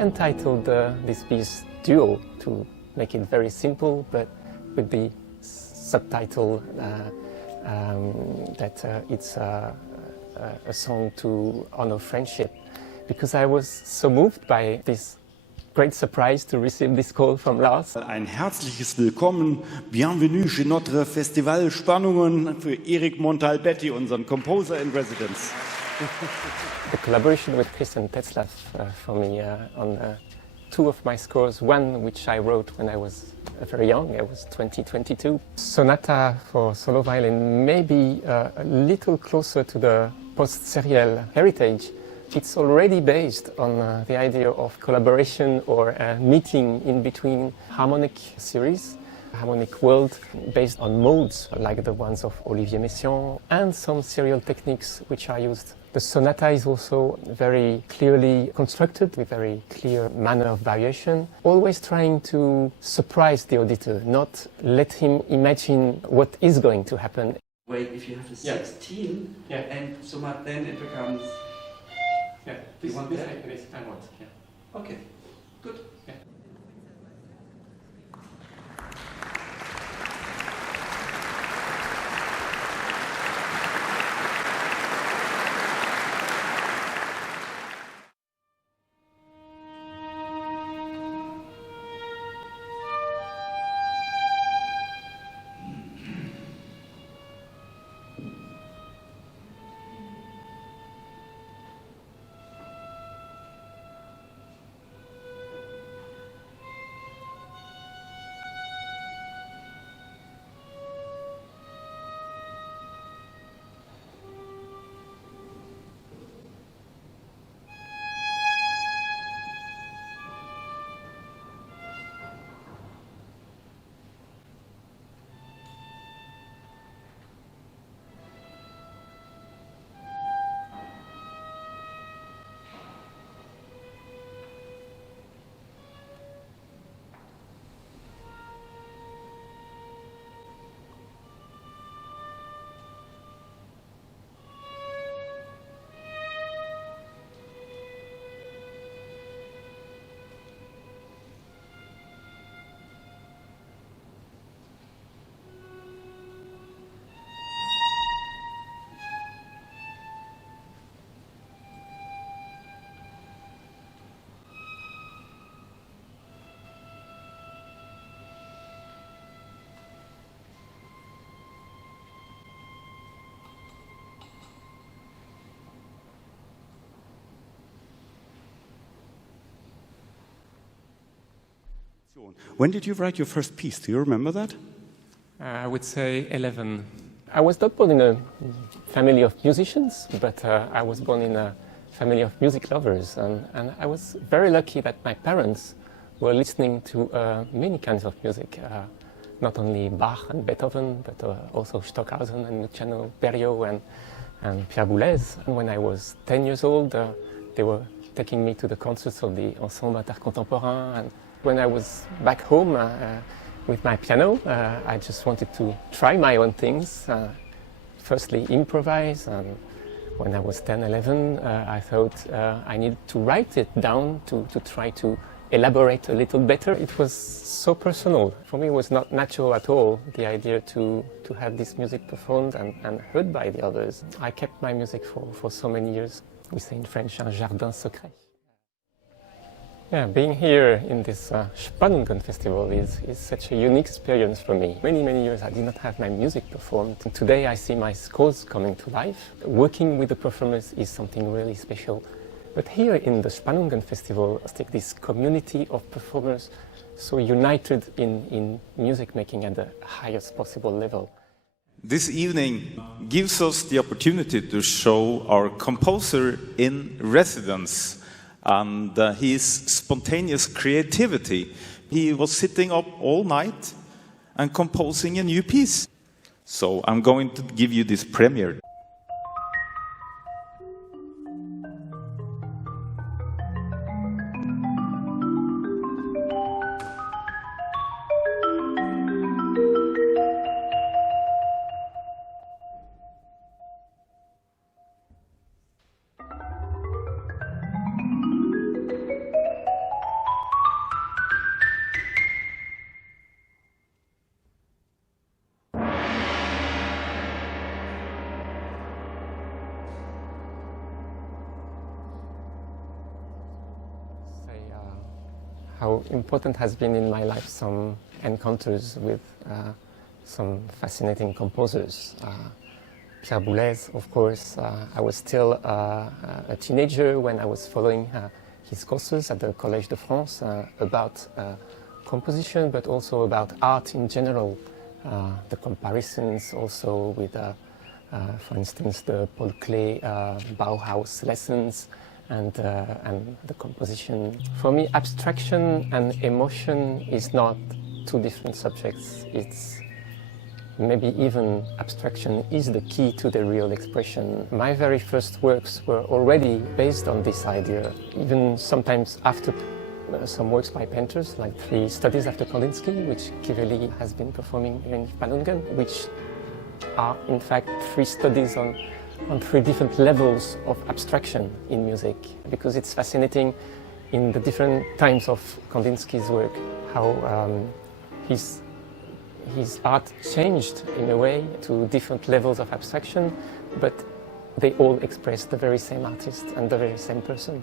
entitled this piece Duo to make it very simple, but with the subtitle that it's a song to honor friendship, because I was so moved by this great surprise to receive this call from Lars. Ein herzliches Willkommen, bienvenue chez notre Festival Spannungen für Eric Montalbetti, unseren Composer in Residence. The collaboration with Chris and Tetzlaff for me on two of my scores, one which I wrote when I was very young, I was 22. Sonata for solo violin, maybe a little closer to the post-serial heritage. It's already based on the idea of collaboration or meeting in between harmonic series, harmonic world based on modes like the ones of Olivier Messiaen, and some serial techniques which are used. The sonata is also very clearly constructed with very clear manner of variation, always trying to surprise the auditor, not let him imagine what is going to happen. Wait, if you have a 16 and so much, then it becomes... Yeah, this I want. Yeah. Okay, good. Yeah. When did you write your first piece? Do you remember that? I would say 11. I was not born in a family of musicians, but I was born in a family of music lovers, and I was very lucky that my parents were listening to many kinds of music, not only Bach and Beethoven, but also Stockhausen and Luciano Berio and Pierre Boulez. And when I was 10 years old, they were taking me to the concerts of the Ensemble Intercontemporain. And when I was back home with my piano, I just wanted to try my own things, firstly improvise. And when I was 10, 11, I thought I needed to write it down to try to elaborate a little better. It was so personal. For me, it was not natural at all, the idea to have this music performed and heard by the others. I kept my music for so many years. We say in French, un jardin secret. Yeah, being here in this Spannungen festival is such a unique experience for me. Many years I did not have my music performed. And today I see my scores coming to life. Working with the performers is something really special. But here in the Spannungen festival, I take this community of performers so united in music making at the highest possible level. This evening gives us the opportunity to show our composer in residence and his spontaneous creativity. He was sitting up all night and composing a new piece. So I'm going to give you this premiere. how important has been in my life some encounters with some fascinating composers. Pierre Boulez, of course. I was still a teenager when I was following his courses at the Collège de France about composition, but also about art in general. The comparisons also with, for instance, the Paul Klee Bauhaus lessons and the composition. For me, abstraction and emotion is not two different subjects. It's maybe even abstraction is the key to the real expression. My very first works were already based on this idea, even sometimes after some works by painters, like 3 Studies after Kandinsky, which Kiveli has been performing here in Spannungen, which are in fact 3 studies on 3 different levels of abstraction in music, because it's fascinating in the different times of Kandinsky's work, how his art changed in a way to different levels of abstraction, but they all express the very same artist and the very same person.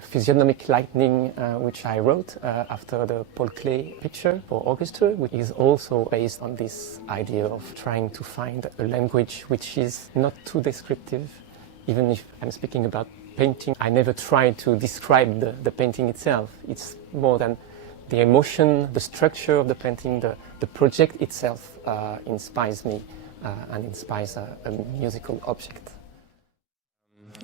Physiognomic Lightning, which I wrote after the Paul Klee picture for orchestra, which is also based on this idea of trying to find a language which is not too descriptive. Even if I'm speaking about painting, I never try to describe the painting itself. It's more than the emotion, the structure of the painting, the project itself inspires me and inspires a musical object.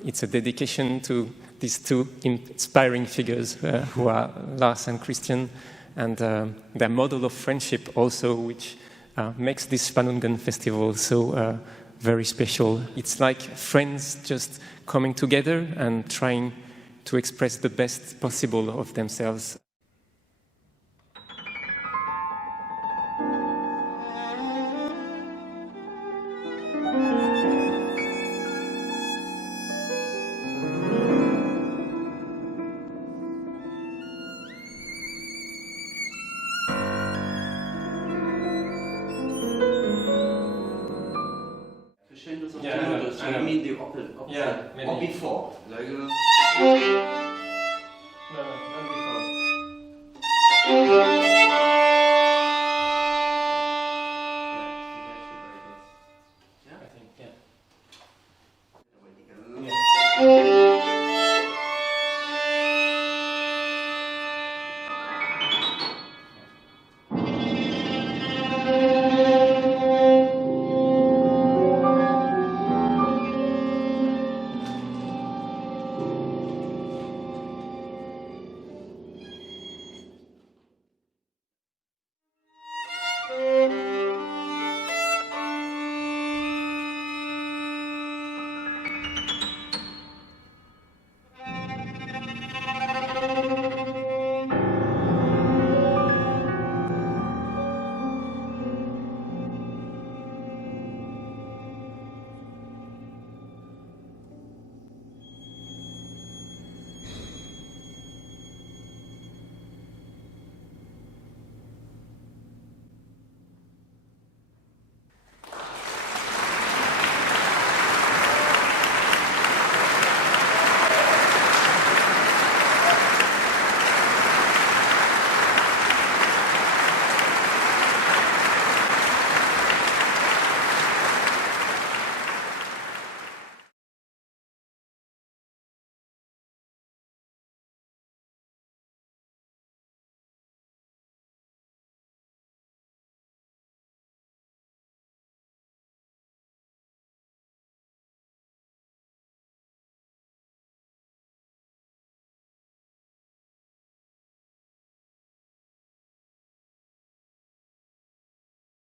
It's a dedication to these 2 inspiring figures who are Lars and Christian, and their model of friendship also, which makes this Spannungen festival so very special. It's like friends just coming together and trying to express the best possible of themselves. You mean the opposite? Yeah, maybe. Or before?